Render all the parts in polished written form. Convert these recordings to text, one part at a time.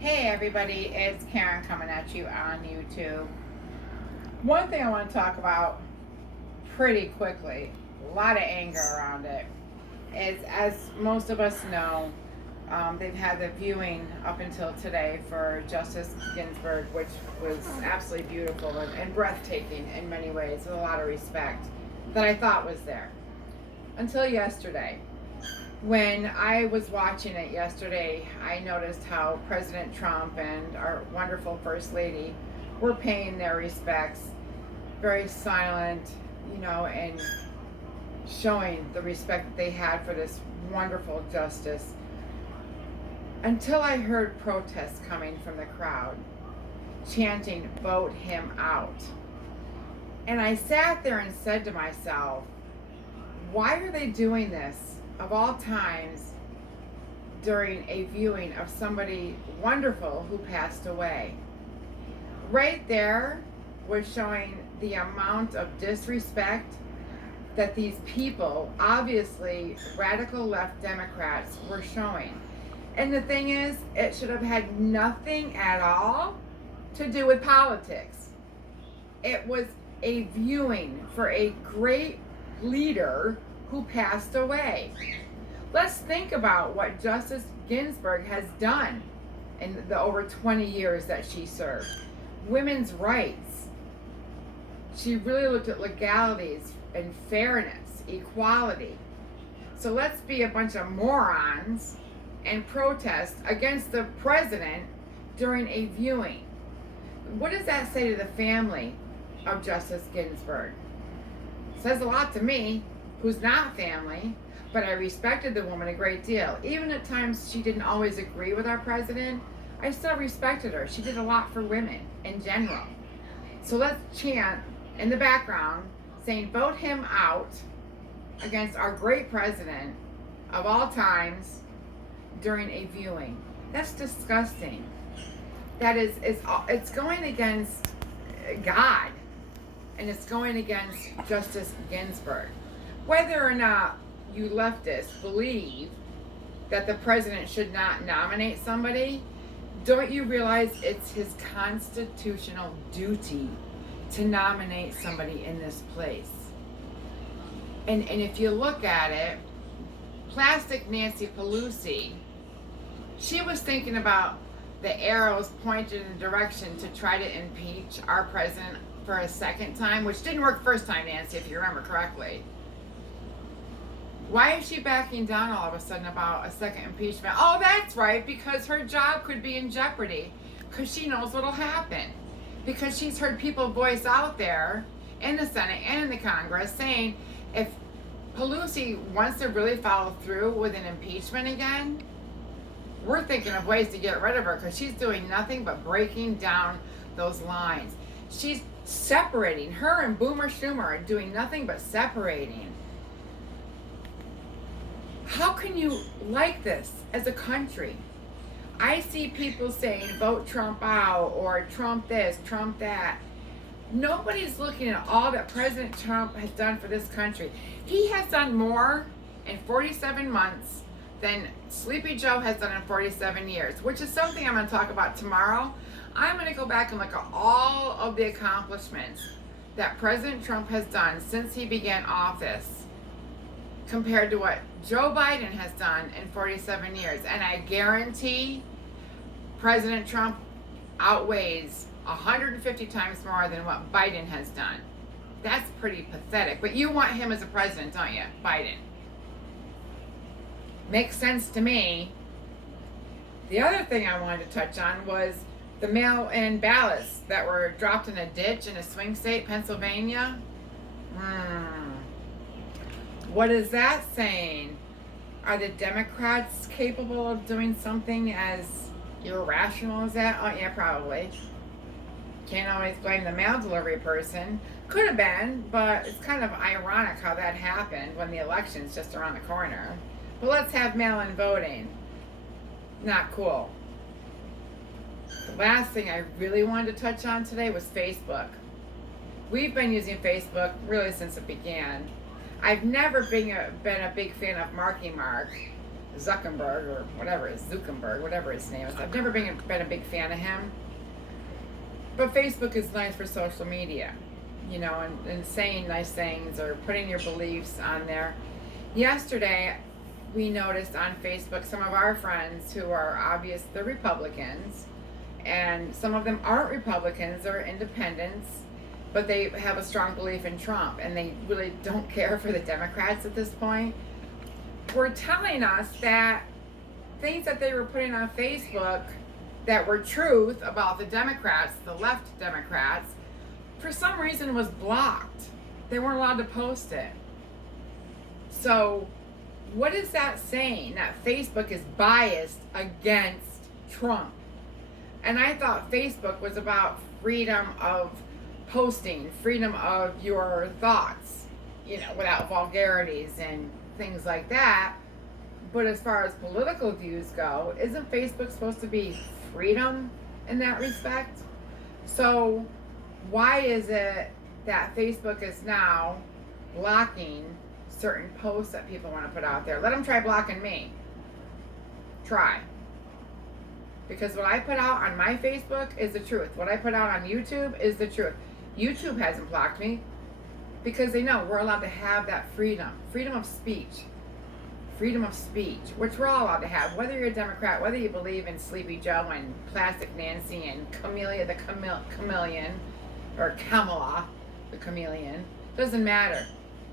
Hey everybody, it's Karen coming at you on YouTube. One thing I want to talk about pretty quickly, a lot of anger around it, is as most of us know, they've had the viewing up until today for Justice Ginsberg, which was absolutely beautiful and breathtaking in many ways, with a lot of respect that I thought was there. Until yesterday. When I was watching it yesterday, I noticed how President Trump and our wonderful First Lady were paying their respects, very silent, and showing the respect that they had for this wonderful justice. Until I heard protests coming from the crowd, chanting, "Vote him out." And I sat there and said to myself, why are they doing this of all times during a viewing of somebody wonderful who passed away? Right there was showing the amount of disrespect that these people, obviously radical left Democrats, were showing. And the thing is, it should have had nothing at all to do with politics. It was a viewing for a great leader who passed away. Let's think about what Justice Ginsburg has done in the over 20 years that she served. Women's rights. She really looked at legalities and fairness, equality. So let's be a bunch of morons and protest against the president during a viewing. What does that say to the family of Justice Ginsburg? It says a lot to me, who's not family, but I respected the woman a great deal. Even at times she didn't always agree with our president, I still respected her. She did a lot for women in general. So let's chant in the background saying, "Vote him out," against our great president of all times during a viewing. That's disgusting. That is, it's going against God, and it's going against Justice Ginsburg. Whether or not you leftists believe that the president should not nominate somebody, don't you realize it's his constitutional duty to nominate somebody in this place? And if you look at it, Plastic Nancy Pelosi, she was thinking about the arrows pointed in the direction to try to impeach our president for a second time, which didn't work first time, Nancy, if you remember correctly. Why is she backing down all of a sudden about a second impeachment? Oh, that's right, because her job could be in jeopardy, because she knows what'll happen. Because she's heard people voice out there in the Senate and in the Congress saying, if Pelosi wants to really follow through with an impeachment again, we're thinking of ways to get rid of her, because she's doing nothing but breaking down those lines. She's separating. Her and Boomer Schumer are doing nothing but separating. How can you like this as a country? I see people saying, "Vote Trump out," or "Trump this, Trump that." Nobody's looking at all that President Trump has done for this country. He has done more in 47 months than Sleepy Joe has done in 47 years, which is something I'm going to talk about tomorrow. I'm going to go back and look at all of the accomplishments that President Trump has done since he began office compared to what Joe Biden has done in 47 years. And I guarantee President Trump outweighs 150 times more than what Biden has done. That's pretty pathetic. But you want him as a president, don't you, Biden? Makes sense to me. The other thing I wanted to touch on was the mail-in ballots that were dropped in a ditch in a swing state, Pennsylvania. What is that saying? Are the Democrats capable of doing something as irrational as that? Oh yeah, probably. Can't always blame the mail delivery person. Could have been, but it's kind of ironic how that happened when the election's just around the corner. But let's have mail-in voting. Not cool. The last thing I really wanted to touch on today was Facebook. We've been using Facebook really since it began. I've never been a big fan of Marky Mark. Zuckerberg or whatever it is, Zuckerberg, whatever his name is. I've never been a big fan of him. But Facebook is nice for social media, you know, and saying nice things or putting your beliefs on there. Yesterday, we noticed on Facebook some of our friends who are they're Republicans, and some of them aren't Republicans, they're independents, but they have a strong belief in Trump, and they really don't care for the Democrats at this point. Were telling us that things that they were putting on Facebook that were truth about the Democrats, the left Democrats, for some reason was blocked. They weren't allowed to post it. So what is that saying? That Facebook is biased against Trump. And I thought Facebook was about freedom of posting, freedom of your thoughts, you know, without vulgarities and things like that. But as far as political views go, isn't Facebook supposed to be freedom in that respect? So why is it that Facebook is now blocking certain posts that people want to put out there? Let them try blocking me. Try. Because what I put out on my Facebook is the truth. What I put out on YouTube is the truth. YouTube hasn't blocked me because they know we're allowed to have that freedom. Freedom of speech. Freedom of speech, which we're all allowed to have, whether you're a Democrat, whether you believe in Sleepy Joe and Plastic Nancy and Camellia the Chameleon, or Kamala the Chameleon, doesn't matter.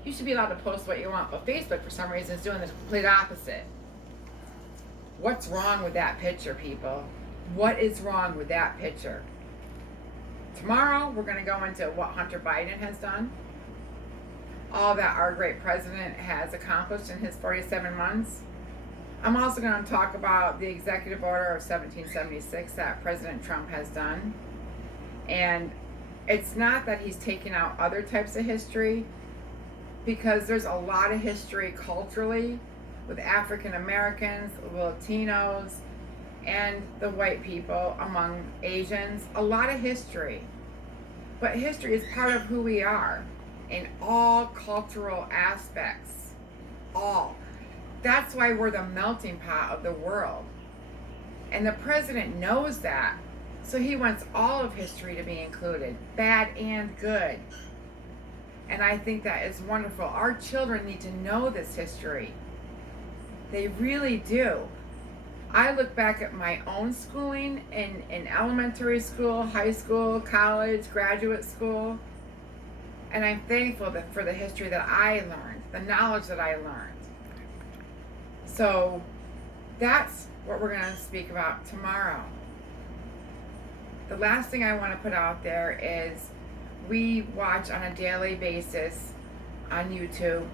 You should be allowed to post what you want, but Facebook for some reason is doing the complete opposite. What's wrong with that picture, people? What is wrong with that picture? Tomorrow we're going to go into what Hunter Biden has done, all that our great president has accomplished in his 47 months. I'm also going to talk about the executive order of 1776 that President Trump has done. And it's not that he's taking out other types of history, because there's a lot of history culturally with African Americans, Latinos, and the white people among Asians. A lot of history. But history is part of who we are in all cultural aspects. All. That's why we're the melting pot of the world. And the president knows that. So he wants all of history to be included, bad and good. And I think that is wonderful. Our children need to know this history. They really do. I look back at my own schooling in elementary school, high school, college, graduate school, and I'm thankful for the history that I learned, the knowledge that I learned. So that's what we're going to speak about tomorrow. The last thing I want to put out there is we watch on a daily basis on YouTube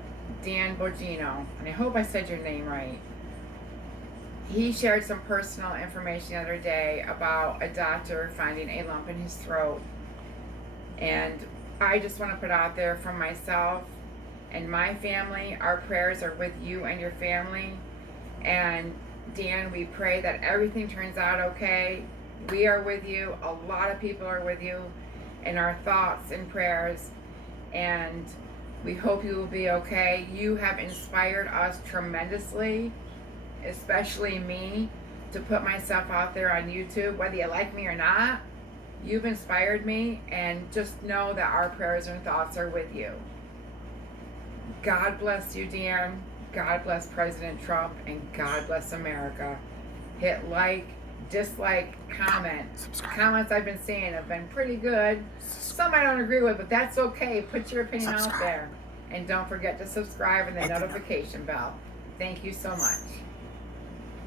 Dan Bongino, and I hope I said your name right. He shared some personal information the other day about a doctor finding a lump in his throat. And I just want to put out there from myself and my family, our prayers are with you and your family. And Dan, we pray that everything turns out okay. We are with you. A lot of people are with you in our thoughts and prayers. And we hope you will be okay. You have inspired us tremendously, especially me, to put myself out there on YouTube, whether you like me or not. You've inspired me, and just know that our prayers and thoughts are with you. God bless you, Dan. God bless President Trump, and God bless America. Hit like, dislike, comment. Comments I've been seeing have been pretty good. Some I don't agree with, but that's okay. Put your opinion out there. And don't forget to subscribe and the notification bell. Thank you so much.